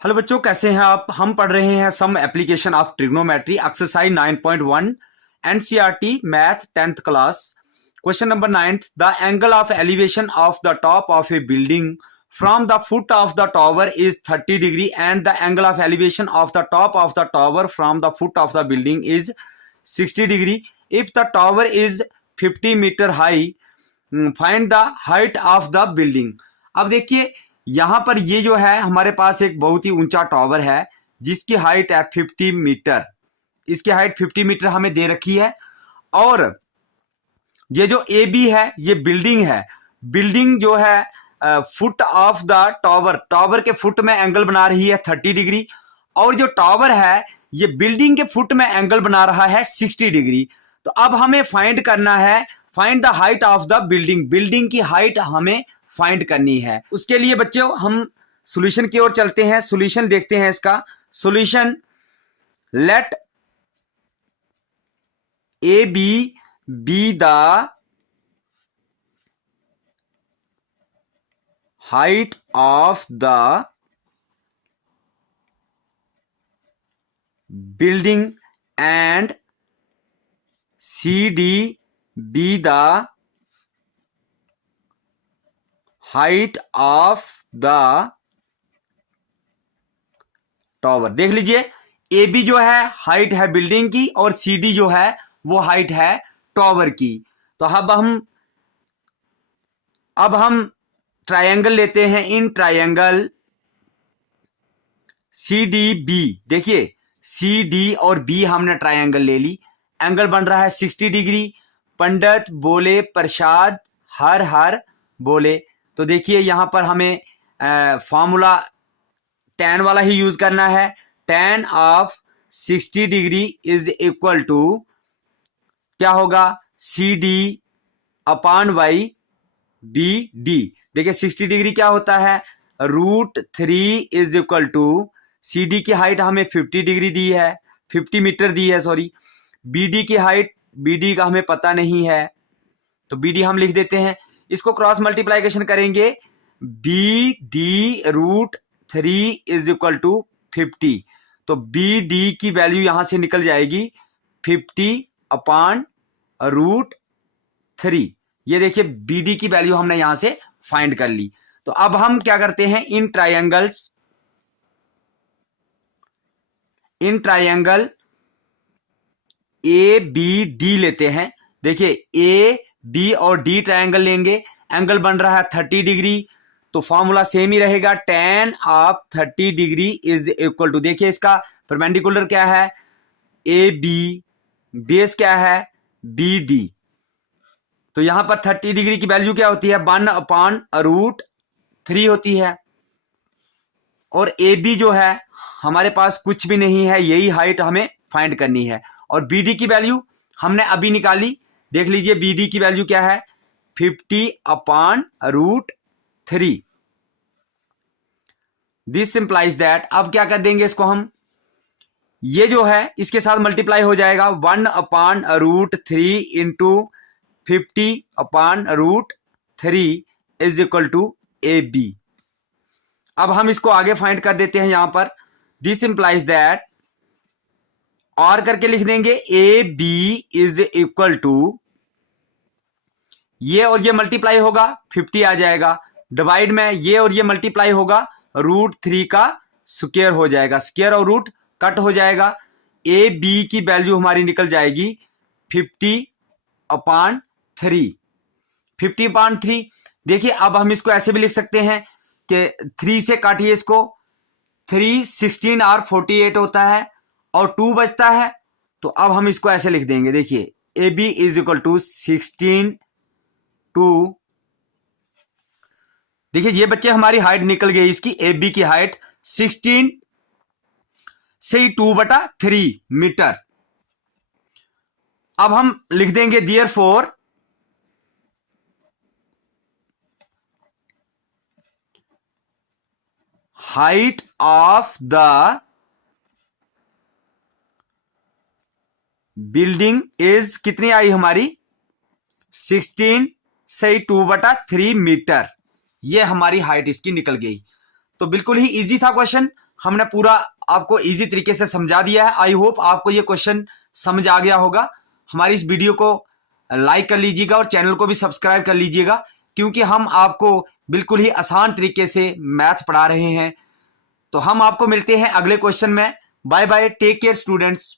Hello बच्चों, कैसे हैं आप। हम पढ़ रहे हैं some application of trigonometry exercise 9.1 NCERT math 10th class. Question number 9th, the angle of elevation of the top of a building from the foot of the tower is 30 degree and the angle of elevation of the top of the tower from the foot of the building is 60 degree. If the tower is 50 metre high, find the height of the building. अब देखिए यहां पर ये जो है हमारे पास एक बहुत ही ऊंचा टावर है जिसकी हाइट है 50 मीटर। इसकी हाइट 50 मीटर हमें दे रखी है और ये जो ए बी है ये बिल्डिंग है। बिल्डिंग जो है foot of the tower, tower के फुट में एंगल बना रही है 30 डिग्री और जो टावर है ये बिल्डिंग के फुट में एंगल बना रहा है 60 डिग्री। तो अब हमें फाइंड करना है, find the height of the building. Building की हाइट हमें फाइंड करनी है। उसके लिए बच्चों हम सॉल्यूशन की ओर चलते हैं, सॉल्यूशन देखते हैं इसका। Solution, let A B the height of the building and C D be the height of the tower. देख लीजिए ए बी जो है हाइट है बिल्डिंग की और सी डी जो है वो हाइट है टावर की। तो अब हम ट्रायंगल लेते हैं। In triangle C D B, देखिए सी डी और बी हमने ट्रायंगल ले ली। एंगल बन रहा है 60 डिग्री। पंडित बोले प्रसाद हर हर बोले। तो देखिए यहां पर हमें फॉर्मूला tan वाला ही यूज करना है। tan of 60 degree is equal to क्या होगा, सी डी अपॉन वाई बी डी। देखिए 60 डिग्री क्या होता है, √3 is equal to, C D की हाइट हमें 50 डिग्री दी है, 50 मीटर दी है सॉरी। बी डी की हाइट, बी डी का हमें पता नहीं है तो बी डी हम लिख देते हैं। इसको क्रॉस मल्टीप्लाइकेशन करेंगे, B D √3 is equal to 50। तो बी डी की वैल्यू यहां से निकल जाएगी 50 अपॉन √3। ये देखिए बी डी की वैल्यू हमने यहां से फाइंड कर ली। तो अब हम क्या करते हैं, in triangle A B D लेते हैं। देखिए ए बी और डी ट्रायंगल लेंगे, एंगल बन रहा है 30 डिग्री। तो फॉर्मूला सेम ही रहेगा, tan of 30 degree is equal to, देखिए इसका परपेंडिकुलर क्या है, ए बी, बेस क्या है बी डी। तो यहां पर 30 डिग्री की वैल्यू क्या होती है, 1 अपॉन √3 होती है। और ए बी जो है हमारे पास कुछ भी नहीं है, यही हाइट हमें फाइंड करनी है। और बी डी की वैल्यू हमने अभी निकाली, देख लीजिए बी डी की वैल्यू क्या है, 50 अपॉन √3। दिस इंप्लाइज दैट, अब क्या कर देंगे इसको हम, ये जो है इसके साथ मल्टीप्लाई हो जाएगा, 1 upon √3 into 50 upon √3 is equal to A B. अब हम इसको आगे फाइंड कर देते हैं यहां पर। दिस इंप्लाइज दैट, और करके लिख देंगे, A B is equal to, ये और ये मल्टीप्लाई होगा 50 आ जाएगा, डिवाइड में ये और ये मल्टीप्लाई होगा, √3 का स्क्वायर हो जाएगा, स्क्वायर और रूट कट हो जाएगा। ए बी की वैल्यू हमारी निकल जाएगी 50 अपॉन 3, 50 अपॉन 3। देखिए अब हम इसको ऐसे भी लिख सकते हैं कि 3 से काटिए इसको, 3 16 और 48 होता है और 2 बचता है। तो अब हम इसको ऐसे लिख देंगे, देखिए A B is equal to 16 2। देखिए ये बच्चे हमारी हाइट निकल गई, इसकी ए बी की हाइट 16 से 2/3 मीटर। अब हम लिख देंगे therefore height of the building is, कितनी आई हमारी, 16 से 2/3 मीटर। ये हमारी हाइट इसकी निकल गई। तो बिल्कुल ही इजी था क्वेश्चन। हमने पूरा आपको इजी तरीके से समझा दिया है। आई होप आपको ये क्वेश्चन समझ आ गया होगा। हमारी इस वीडियो को लाइक कर लीजिएगा और चैनल को भी सब्सक्राइब कर लीजिएगा, क्योंकि हम आपको बिल्कुल ही आसान तरीके से मैथ पढ़ा रहे हैं। तो हम आपको मिलते हैं अगले क्वेश्चन में। Bye bye, take care students.